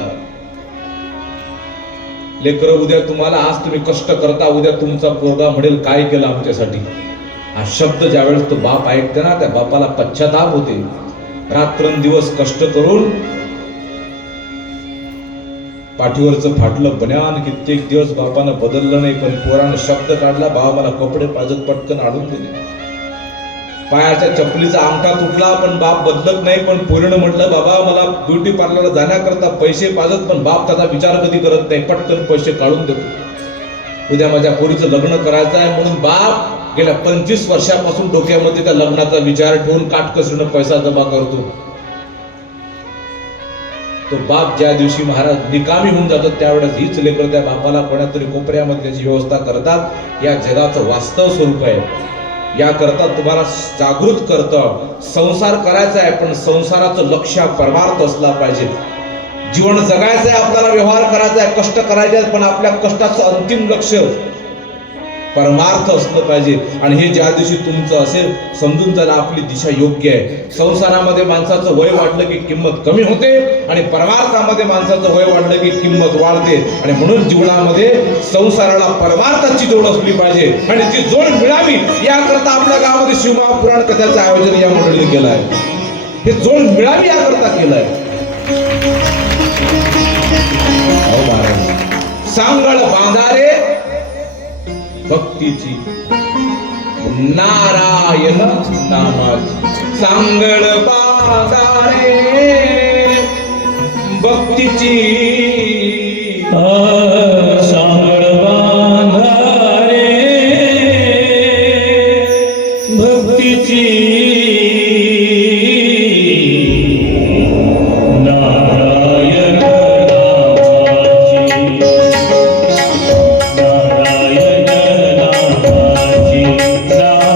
लेकर उद्या तुम्हाला, आज तुम्ही कष्ट करता, उद्या तुमचा पोरगा म्हणेल काय केलं आमच्यासाठी. हा शब्द ज्यावेळेस तो बाप ऐकते ना, त्या बापाला पश्चाताप होते. रात्रंदिवस कष्ट करून पाठीवरचं फाटलं बन्यान कित्येक दिवस बापानं बदललं नाही, पण पोरानं शब्द काढला, बाबा मला कपडे पाहिजेत, पटकन आणून दिले. पायाच्या चपलीचा अंगठा तुटला पण बाप बदलत नाही, पण पोरीनं म्हटलं बाबा मला ब्युटी पार्लरला जाण्याकरता पैसे पाहिजेत, पण बाप त्याचा विचार कधी करत नाही, पटकन पैसे काढून देतो. उद्या माझ्या पोरीचं लग्न करायचं आहे म्हणून बाप गेल्या 25 वर्षापासून डोक्यामध्ये त्या लग्नाचा विचार ठेवून काटकसरीनं पैसा जमा करतो. तो बाप ज्या दिवशी महाराज निकामी होऊन जातात त्यावेळेस हीच लेकरं त्या बापाला कोणातरी कोपऱ्यामध्ये त्याची व्यवस्था करतात. या जगाचं वास्तव स्वरूप आहे. याकरता तुम्हाला जागृत करतं. संसार करायचा आहे पण संसाराचं लक्ष परमार्थ असला पाहिजे. जीवन जगायचं आहे, आपल्याला व्यवहार करायचा आहे, कष्ट करायचे आहेत, पण आपल्या कष्टाचं अंतिम लक्ष परमार्थ असलं पाहिजे. आणि हे ज्या दिवशी तुमचं असेल समजून जायला आपली दिशा योग्य आहे. संसारामध्ये माणसाचं वय वाढलं की किंमत कमी होते आणि परमार्थामध्ये माणसाचं वय वाढलं की किंमत वाढते. आणि म्हणून जीवनामध्ये संसाराला परमार्थाची जोड असली पाहिजे आणि ती जोड मिळावी याकरता आपल्या गावामध्ये शिवमहापुराण कथाचं आयोजन या मंडळीने केलं आहे. हे जोड मिळावी याकरता केलं आहे. सांगळ बांधारे भक्तीची नारायण नामाची. सांगळ बांधारे भक्तीची, सांगळ बांधारे भक्तीची, नारायण नामाची, नारायण नामाची, नारायण नामाची.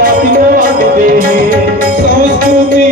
सांगळ बांधारे संस्कृती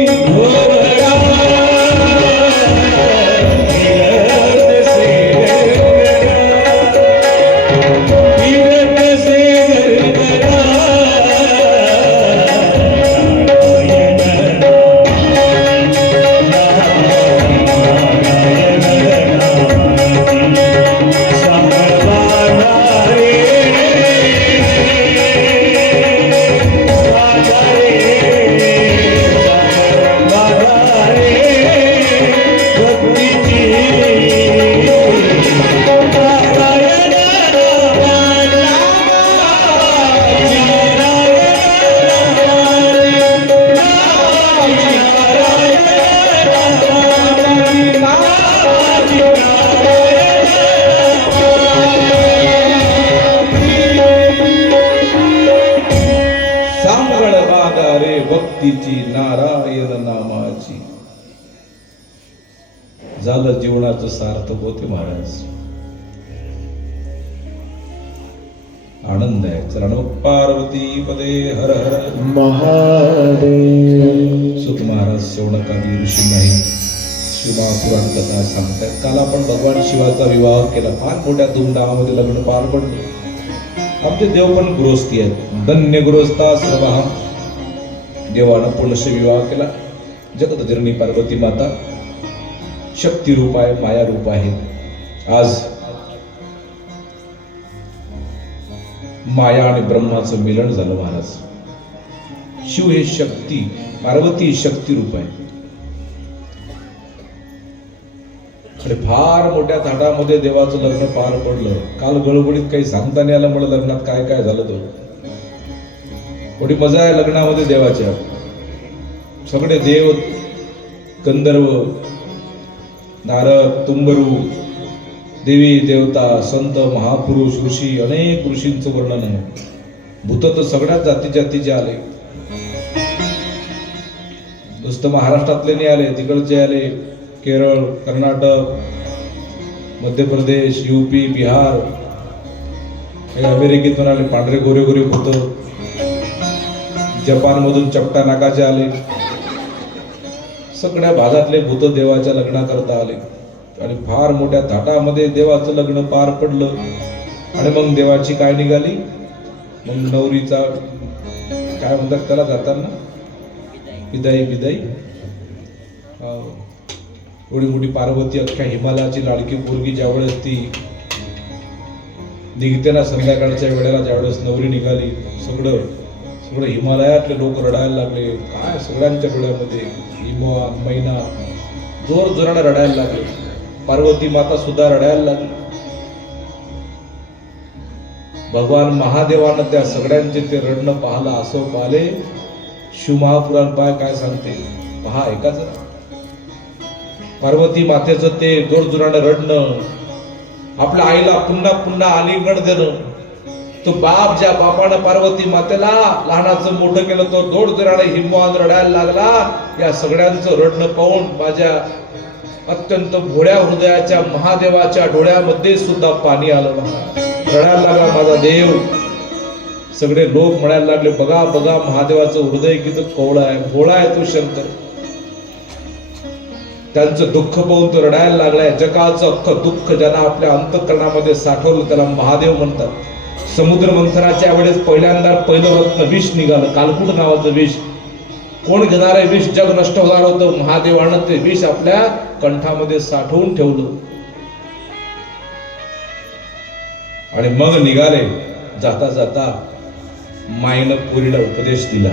भक्तीची नारायण नामाची. झालं जीवनाचं सार्थक होते महाराज. आनंद आहे. चला मग पार्वती पदे हर हर महादेव. सुत महाराज शौनकादी ऋषी नाही शिवमहापुराण कथा सांगतात. काल आपण भगवान शिवाचा विवाह केला. फार मोठ्या धूमधामामध्ये लग्न पार पडलं. आमचे देव पण गृहस्थी आहेत. धन्य गृहस्था सर्व. देवानं पुनश्च विवाह केला. जगतजननी पार्वती माता शक्ती रूप आहे, माया रूप आहे. आज माया आणि ब्रह्माचं मिलन झालं महाराज. शिव हे शक्ती, पार्वती शक्ती रूप आहे. आणि फार मोठ्या थाटामध्ये देवाचं लग्न पार पडलं. काल गडबडीत काही सांगता नाही आलं मला लग्नात काय काय झालं. तो थोडी मजा आहे लग्नामध्ये देवाच्या. सगळे देव, गंधर्व, नारद, तुंबरू, देवी देवता, संत, महापुरुष, ऋषी, अनेक ऋषींचं वर्णन आहे. भूत तर सगळ्याच जाती जातीचे आले. नुसतं महाराष्ट्रातले नाही आले, तिकडचे आले. केरळ, कर्नाटक, मध्य प्रदेश, यूपी, बिहार, अमेरिकेतून आले पांढरे गोरे गोरे भूत. जपानमधून चपटा नाकाचे आले. सगळ्या भागातले भूत देवाच्या लग्नाकरता आले. आणि फार मोठ्या थाटामध्ये देवाचं लग्न पार पडलं. आणि मग देवाची काय निघाली. मग नवरीचा काय म्हणतात त्याला जाताना विदाई. विदाई. एवढी मोठी पार्वती, अख्ख्या हिमालयाची लाडकी पोरगी, ज्यावेळेस ती निघते ना संध्याकाळच्या वेळेला, ज्यावेळेस नवरी निघाली, सगळं हिमालयातले लोक रडायला लागले. काय सगळ्यांच्या डोळ्यामध्ये हिमवान, मैना जोर जोराने रडायला लागले. पार्वती माता सुद्धा रडायला लागली. भगवान महादेवानं त्या सगळ्यांचे ते रडणं पाहलं. असं पाहिले शिवमहापुराण पाय काय सांगते पहा. ऐका जरा. पार्वती मातेचं ते जोरजोरानं रडणं, आपल्या आईला पुन्हा पुन्हा आलिंगन देणं. तो बाप ज्या बापानं पार्वती मातेला लहानाचं मोठं केलं, तो जोरजोराने हिमवान रडायला लागला. या सगळ्यांचं रडणं पाहून माझ्या अत्यंत भोळ्या हृदयाच्या महादेवाच्या डोळ्यामध्ये सुद्धा पाणी आलं. रडायला लागला माझा देव. सगळे लोक म्हणायला लागले, बघा बघा महादेवाचं हृदय किती कोवळं आहे, भोळा आहे तो शंकर. त्यांचं दुःख पाहून तो रडायला लागलाय. जगाचं अख्खं दुःख ज्यांना आपल्या अंतःकरणामध्ये साठवलं त्याला महादेव म्हणतात. समुद्र मंथनाच्या वेळेस पहिलं रत्न विष निघालं, कालकूट नावाचं विष. कोण घेणार आहे विष? जग नष्ट होणार होतं. महादेवानं ते विष आपल्या कंठामध्ये साठवून ठेवलं. आणि मग निघाले. जाता जाता मायनं पोरीला उपदेश दिला.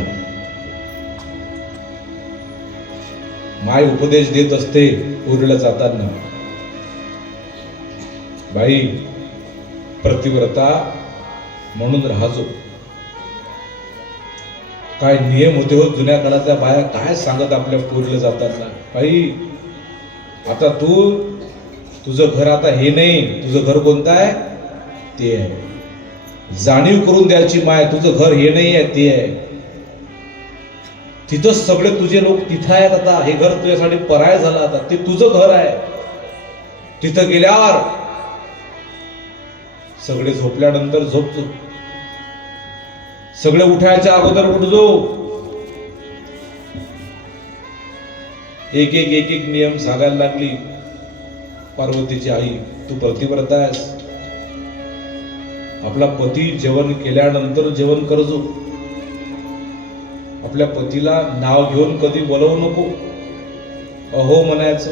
माय उपदेश देत असते पोरीला जाताना, बाई प्रतिव्रता म्हणून राहाजो. काय नियम होते हो जुन्या काळातल्या बाया, काय सांगत आपल्या पोरीला जाताना. बाई आता तुझं घर आता हे नाही, तुझं घर कोणतं आहे ते आहे. जाणीव करून द्यायची माय, तुझं घर हे नाही आहे ते आहे. तिथंच सगळे तुझे लोक तिथं आहेत. आता हे घर तुझ्यासाठी पराय झालं. आता ते तुझं घर आहे. तिथं गेल्यावर सगळे झोपल्यानंतर झोपतो, सगळे उठायच्या अगोदर उठजो. एक एक एक एक नियम सांगायला लागली पार्वतीची आई. तू प्रतिव्रता आहेस. आपला पती जेवण केल्यानंतर जेवण करजो. आपल्या पतीला नाव घेऊन कधी बोलवू नको, अहो म्हणायचं.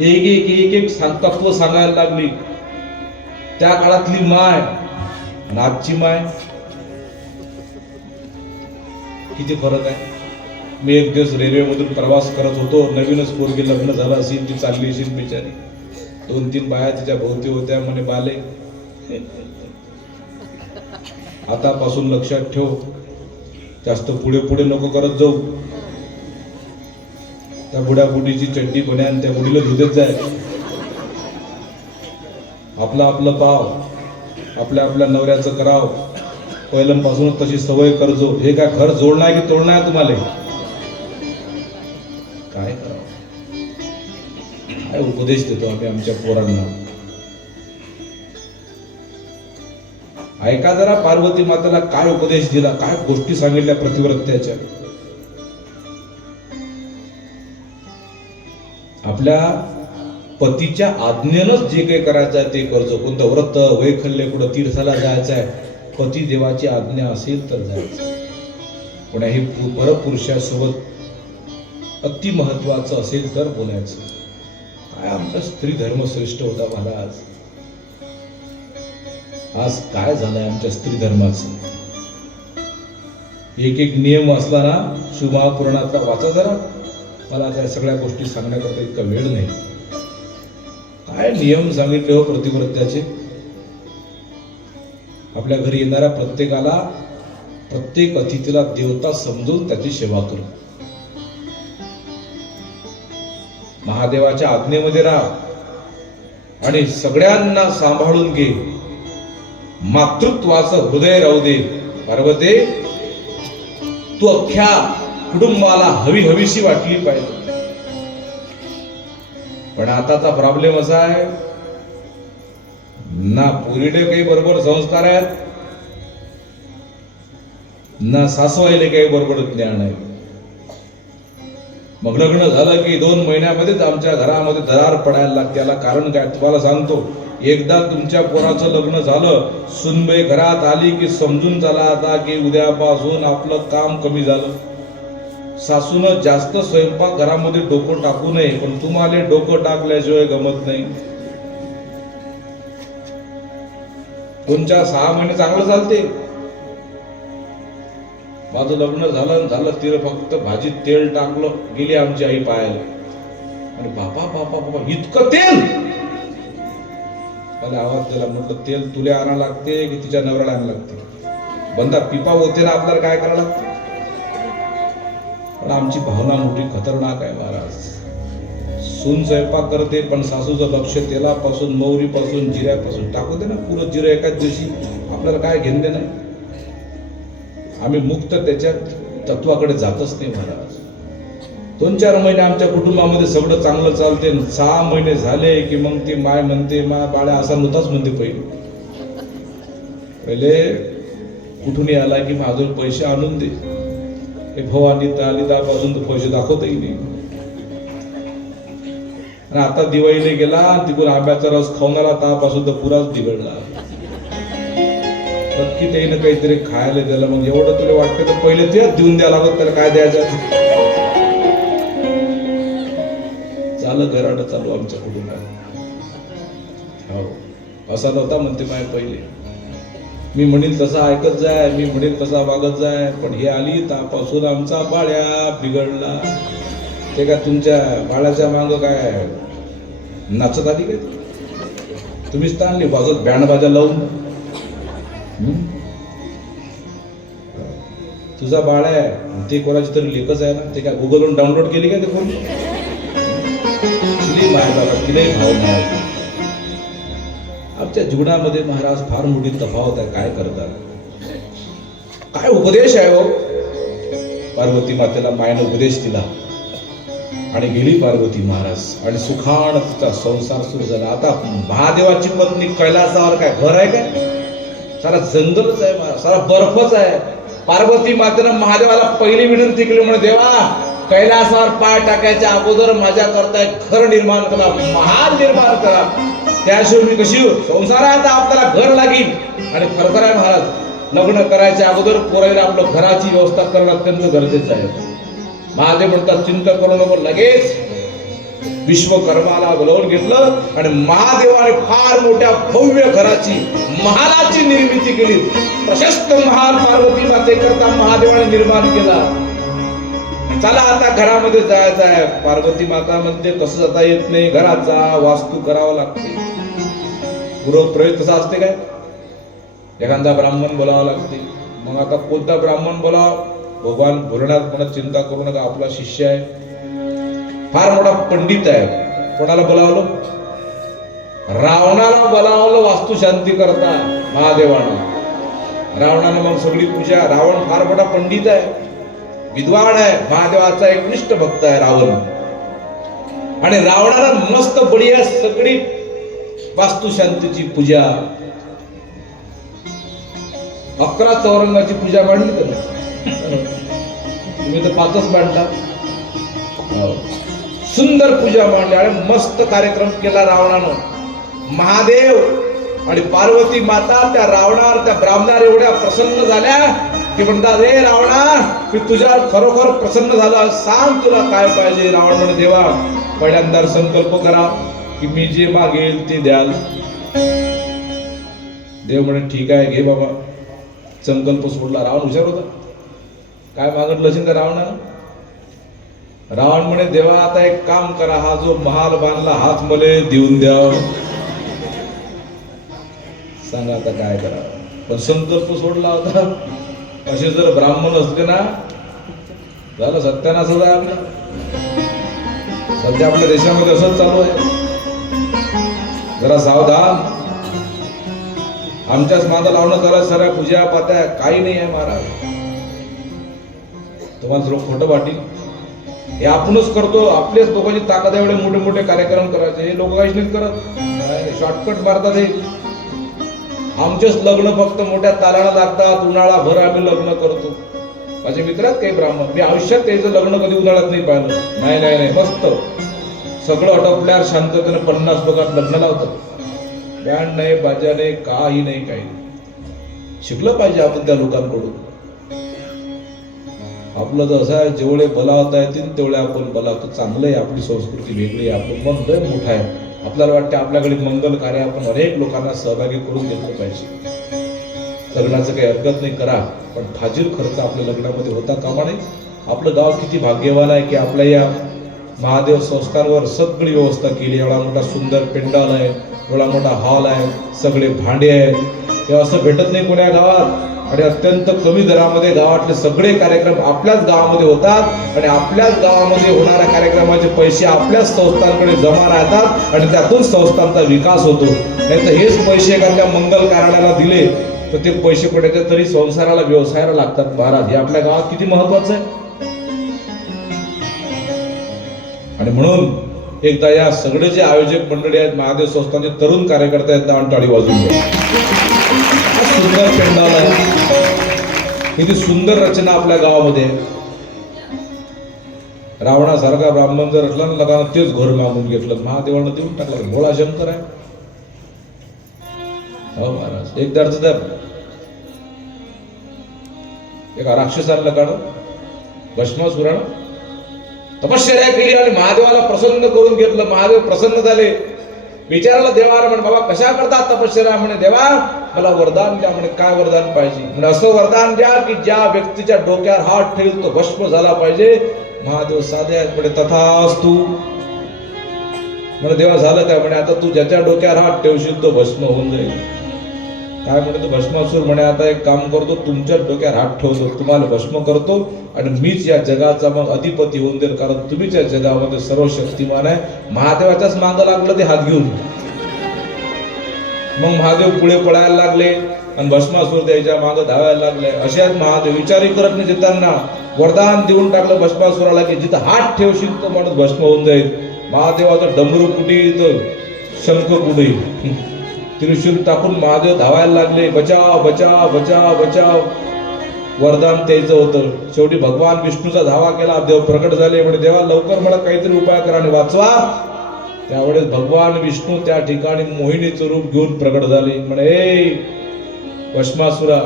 एक एक एक एक तत्व सांगायला लागली. त्या काळातली माय आणि आजची माय किती फरक आहे. मी एक दिवस रेल्वेमधून प्रवास करत होतो. नवीनच पोरगी लग्न झालं असेल, ती चालली असेल बिचारी. 2-3 बाया तिच्या भोवती होत्या. म्हणे बाले आतापासून लक्षात ठेव, जास्त पुढे पुढे नको करत जाऊ. त्या बुड्या बुडीची चड्डी बन्यान त्या बुडीला धुदेत जाय. आपलं आपलं पाव आपल्या आपल्या नवऱ्याचं कराव. पहिल्यापासूनच तशी सवय करजो. हे काय घर जोडणार की तोडणार आहे तुम्हाला? काय करावं? काय उपदेश देतो आम्ही आमच्या पोरांना? ऐका जरा, पार्वती मातेला काय उपदेश दिला, काय गोष्टी सांगितल्या प्रतिव्रत्याच्या. आपल्या पतीच्या आज्ञेनंच जे काही करायचं आहे ते करजो. कोणतं व्रत, वैकल्य, कुठं तीर्थाला जायचं आहे, पती देवाची आज्ञा असेल तर जायचं. कोणाही परपुरुषासोबत अति महत्वाचं असेल तर बोलायचं. काय आमचा स्त्री धर्म श्रेष्ठ होता महाराज. आज काय झालंय आमच्या स्त्री धर्माचं? एक एक नियम असला ना, शिवमहापुराणाचा वाचा जरा. मला त्या सगळ्या गोष्टी सांगण्याकरता इतका वेळ नाही. काय नियम सांगितले हो प्रतिव्रत्याचे. आपल्या घरी येणाऱ्या प्रत्येकाला, प्रत्येक अतिथीला देवता समजून त्याची सेवा करू. महादेवाच्या आज्ञेमध्ये राहा आणि सगळ्यांना सांभाळून घे. मातृत्वाचं हृदय राहू दे. पार्वती, तू अख्ख्या कुटुंबाला हवी हवीशी वाटली पाहिजे. पण आताचा प्रॉब्लेम असा आहे ना, पोरीडे काही बरोबर संस्कार आहेत, ना सासवायले काही बरोबर ज्ञान आहे. मग लग्न झालं की 2 महिन्यामध्येच आमच्या घरामध्ये दरार पडायला लागते. याला कारण काय? तुम्हाला सांगतो. एकदा तुमच्या पोराचं लग्न झालं, सुनबाई घरात आली की समजून चला आता की उद्यापासून आपलं काम कमी झालं. सासूनं जास्त स्वयंपाक घरामध्ये डोकं टाकू नये, पण तुम्हाला डोकं टाकल्याशिवाय गमत नाही. 2-6 महिने चांगलं चालते. माझं लग्न झालं तिला फक्त भाजीत तेल टाकलं, गेली आमची आई पाहायला. आणि बाबा बाबा बाबा इतकं तेल. मला आवाज दिला, म्हटलं तेल तुला आणायला लागते की तिच्या नवऱ्याला आणायला लागते? बंदा पिपा होते ना, आपल्याला काय करायला लागते? पण आमची भावना मोठी खतरनाक आहे महाराज. सून स्वयंपाक करते पण सासूचं लक्ष तेलापासून, मोहरीपासून, जिऱ्यापासून टाकू दे ना. पुरं जिरं एकाच दिवशी, आपल्याला काय घेणं नाही. आम्ही मुक्त त्याच्या तत्वाकडे जातच नाही महाराज. 2-4 महिने आमच्या कुटुंबामध्ये सगळं चांगलं चालते. 6 महिने झाले की मग ती माय म्हणते, मा बाळ्या असा नव्हताच म्हणते. पहिले कुठून आला की माझं पैसे आणून दे. हे भवानी आली त्यापासून तर पैसे दाखवतही नाही. आणि आता दिवाळीला गेला, तिकडून आंब्याचा रस खाऊन आला, त्यापासून तर पुराच बिघडला. नक्की त्याने काहीतरी खायला दिलं. मग एवढं तुला वाटतं तर पहिले तेच देऊन द्यायला लागत. त्याला काय द्यायचं? चालू घराडं चालू आमच्या कुटुंबात. हो, असा नव्हता म्हणते माय पहिले. मी म्हणेल तसा ऐकत जाय, मी म्हणेल तसा वागत जाय. पण हे आली त्यापासून आमचा बाळ्या बिघडला. ते काय तुमच्या बाळाच्या मागं काय नाचत आली काय? तुम्हीच तर आणली बाजूत बँड बाजा लावून. तुझा बाळ आहे ते कोणाची तरी लेखच आहे ना. ते काय गुगलवरून डाउनलोड केली का ते कोण? माय बाबा तिलाही भाव नाही. आमच्या जीवनामध्ये महाराज फार मोठी तफावत आहे. काय करतात? काय उपदेश आहे हो. पार्वती मातेला मायनं उपदेश दिला आणि गेली पार्वती महाराज आणि सुखान तिचा संसार सुरू झाला. आता महादेवाची पत्नी कैलासावर काय घर आहे काय? सारा जंगलच आहे महाराज, सारा बर्फच आहे. पार्वती मातेनं महादेवाला पहिली विनंती केली, म्हणे देवा कैलासावर पाय टाकायच्या अगोदर माझ्या करता एक घर निर्माण करा, महाल निर्माण करा. त्याशिवाय मी कशी संसार आहे. आता आपल्याला घर लागेल. आणि खरखर आहे महाराज, लग्न करायच्या अगोदर पोरायला आपलं घराची व्यवस्था करणं अत्यंत गरजेचं आहे. महादेव म्हणतात चिंता करू नको. लगेच विश्वकर्माला बोलावून घेतलं आणि महादेवाने फार मोठ्या भव्य घराची, महालाची निर्मिती केली. प्रशस्त महाल पार्वती मातेकरता महादेवाने निर्माण केला. चला आता घरामध्ये जायचं आहे. पार्वती माता म्हणते कसं जाता येत नाही, घरात जा, वास्तू करावं लागते. गृहप्रवेश कसा असते काय? एखादा ब्राह्मण बोलावा लागते. मग आता कोणता ब्राह्मण बोलावा? भगवान भोलेनाथ म्हणत चिंता करू नका, आपला शिष्य आहे, फार मोठा पंडित आहे. कोणाला बोलावलं? रावणाला बोलावलं वास्तुशांती करता महादेवानं. रावणानं मग सगळी पूजा, रावण फार मोठा पंडित आहे, विद्वान आहे, महादेवाचा एकनिष्ठ भक्त आहे रावण. आणि रावणानं मस्त बढिया सगळी वास्तुशांतीची पूजा, 11 चौरंगाची पूजा मांडली तर तुम्ही तर 5च मांडला. सुंदर पूजा मांडली आणि मस्त कार्यक्रम केला रावणानं. महादेव आणि पार्वती माता त्या रावणावर, त्या ब्राह्मणावर एवढ्या प्रसन्न झाल्या की म्हणतात, हे रावणा, मी तुझ्यावर खरोखर प्रसन्न झाला, सांग तुला काय पाहिजे. रावण म्हणे, देवा पहिल्यांदा संकल्प करा की मी जे मागेल ते द्याल. देव म्हणे ठीक आहे, घे बाबा. संकल्प सोडला. रावण हुशार होता, काय मागितलं असेल त्या रावणानं. रावण म्हणे, देवा आता एक काम करा, हा जो महाल बांधला हाच मले देऊन द्या. सांगा आता काय करा. पण संकल्प सोडला होता. असे जर ब्राह्मण असले ना, झालं सत्यानाश आहे आपला. सध्या आपल्या देशामध्ये असंच चालू आहे. जरा सावधान. आमच्याच मागं लावणं झालं सगळ्या पूजा पात्या, काही नाही आहे महाराज. तुम्हाला लोक खोटं वाटेल, हे आपणच करतो. आपलेच लोकांची ताकद एवढे मोठे मोठे कार्यक्रम करायचे, हे लोक काहीच नाही करत, शॉर्टकट मारतात. हे आमचेच लग्न फक्त मोठ्या तालाला लागतात, उन्हाळाभर आम्ही लग्न करतो. माझे मित्र आहेत काही ब्राह्मण, मी आयुष्यात त्याचं लग्न कधी उन्हाळ्यात नाही पाहिलं. नाही नाही नाही, मस्त सगळं आटोपल्यावर शांततेने 50 लोकात लग्न लावतात. बँड नाही, बाजा नाही, काही नाही, काही नाही. शिकलं पाहिजे आपण त्या लोकांकडून. आपलं तर असं आहे, जेवढे बलावता येतील तेवढे आपण बलावतो. चांगलं आहे, आपली संस्कृती वेगळी आहे, आपलं मन लय मोठं आहे. आपल्याला वाटते आपल्याकडे मंगल कार्य आपण अनेक लोकांना सहभागी करून घेतलं पाहिजे. लग्नाचं काही हरकत नाही, करा, पण फाजील खर्च आपल्या लग्नामध्ये होता कामा नये. आपलं गाव किती भाग्यवान आहे की आपल्या या महादेव संस्थांवर सगळी व्यवस्था केली. एवढा मोठा सुंदर पेंडाल आहे, एवढा मोठा हॉल आहे, सगळे भांडे आहेत. हे असं भेटत नाही कोण्या गावात. आणि अत्यंत कमी दरामध्ये गावातले सगळे कार्यक्रम आपल्याच गावामध्ये होतात. आणि आपल्याच गावामध्ये होणाऱ्या कार्यक्रमाचे पैसे आपल्याच संस्थांकडे जमा राहतात आणि त्यातून संस्थांचा विकास होतो. नाही तर हेच पैसे एखाद्या मंगल कार्यालयाला दिले तर ते पैसे कुठे तरी संसाराला, व्यवसायाला लागतात महाराज. हे आपल्या गावात किती महत्वाचं आहे. आणि म्हणून एकदा या सगळे जे आयोजक मंडळी आहेत, महादेव संस्थांचे तरुण कार्यकर्ते आहेत, दाण टाळी वाजून द्या. सुंदर पेंडाल आहे, किती सुंदर रचना आपल्या गावामध्ये. रावणासारखा ब्राह्मण जर असला ना, लगाना तेच घर मागून घेतलं, महादेवानं देऊन टाकलं. भोळा शंकर आहे हो महाराज. एक दर्ज द्या, एका राक्षसाला काढ, भस्मासुरानं तपश्चर्या केली आणि महादेवाला प्रसन्न करून घेतलं. महादेव प्रसन्न झाले. विचारायला देवाला म्हणे, बाबा कशा करतात तपश्चर्या. म्हणे, देवा मला वरदान द्या. म्हणे, काय वरदान पाहिजे. म्हणजे असं वरदान द्या की ज्या व्यक्तीच्या डोक्यावर हात ठेवल तो भस्म झाला पाहिजे. महादेव साधे आहेत. म्हणे, तथास्तु. म्हणे, देवा झालं काय. म्हणे, आता तू ज्याच्या डोक्यावर हात ठेवशील तो भस्म होऊन जाईल. काय म्हणे तो भस्मासूर. म्हणे, आता एक काम करतो, तुमच्या डोक्यावर हात ठेवतो, तुम्हाला भस्म करतो आणि मीच या जगाचा मग अधिपती होऊन देईल, कारण तुम्हीच या जगामध्ये सर्व शक्तिमान आहे. महादेवाच्याच मागं लागलं ते हात घेऊन. मग महादेव पुढे पळायला लागले आणि भस्मासूर त्याच्या मागं धावायला लागले. अशाच महादेव विचारही करत नाही, देताना वरदान देऊन टाकलं भस्मासुराला की जिथं हात ठेवशील तो माणूस भस्म होऊन जाईल. महादेवाचं डमरू कुठे तर शंख कुठे, त्रिशूल टाकून महादेव धावायला लागले. बचाव बचाव बचाव बचाव. वरदान त्याचं होतं. शेवटी भगवान विष्णूचा धावा केला. देव प्रकट झाले. म्हणजे देवा लवकर मला काहीतरी उपाय करा आणि वाचवा. त्यावेळेस भगवान विष्णू त्या ठिकाणी मोहिनीचं रूप घेऊन प्रकट झाले. म्हणे, भस्मासुरा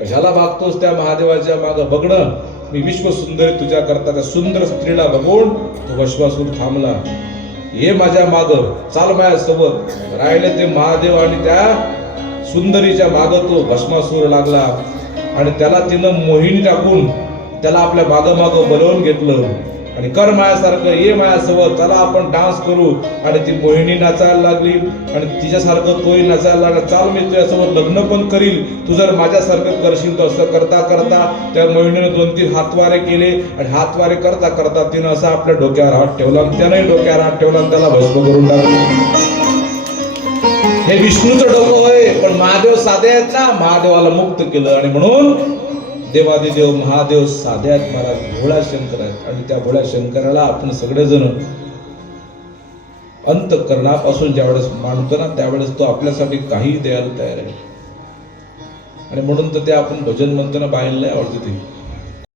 कशाला भागतोस त्या महादेवाच्या मागं. बघणं मी विश्व सुंदरी तुझ्या करता. त्या सुंदर स्त्रीला बघून तो भस्मासूर थांबला. ये माझ्या माग, चाल माझ्या सोबत. राहिले ते महादेव आणि त्या सुंदरीच्या माग तो भस्मासूर लागला आणि त्याला तिनं मोहिनी टाकून त्याला आपल्या माग बोलवून घेतलं आणि कर मायासारखं, ये मायासोबत, चला आपण डान्स करू. आणि ती मोहिनी नाचायला लागली आणि तिच्यासारखं तोही नाचायला लागला. चाल मी तुझ्यासोबत लग्न पण करील, तू जर माझ्यासारखं करशील. तर असं करता करता त्या मोहिनीने 2-3 हातवारे केले आणि हातवारे करता करता तिनं असं आपल्या डोक्यावर हात ठेवला आणि त्यानंही डोक्यावर हात ठेवला आणि त्याला भस्म करून टाकलं. हे विष्णूचं डोकं होय, पण महादेव साधे आहेत ना, महादेवाला मुक्त केलं आणि म्हणून देवादिदेव महादेव साधे आहेत महाराज, भोळा शंकर आहेत. आणि त्या भोळ्या शंकराला आपण सगळेजण अंतःकरणापासून ज्यावेळेस मानतो ना, त्यावेळेस तो आपल्यासाठी काही द्यायला तयार आहे. आणि म्हणून तर ते आपण भजन म्हणतो ना, बायला आवडते ते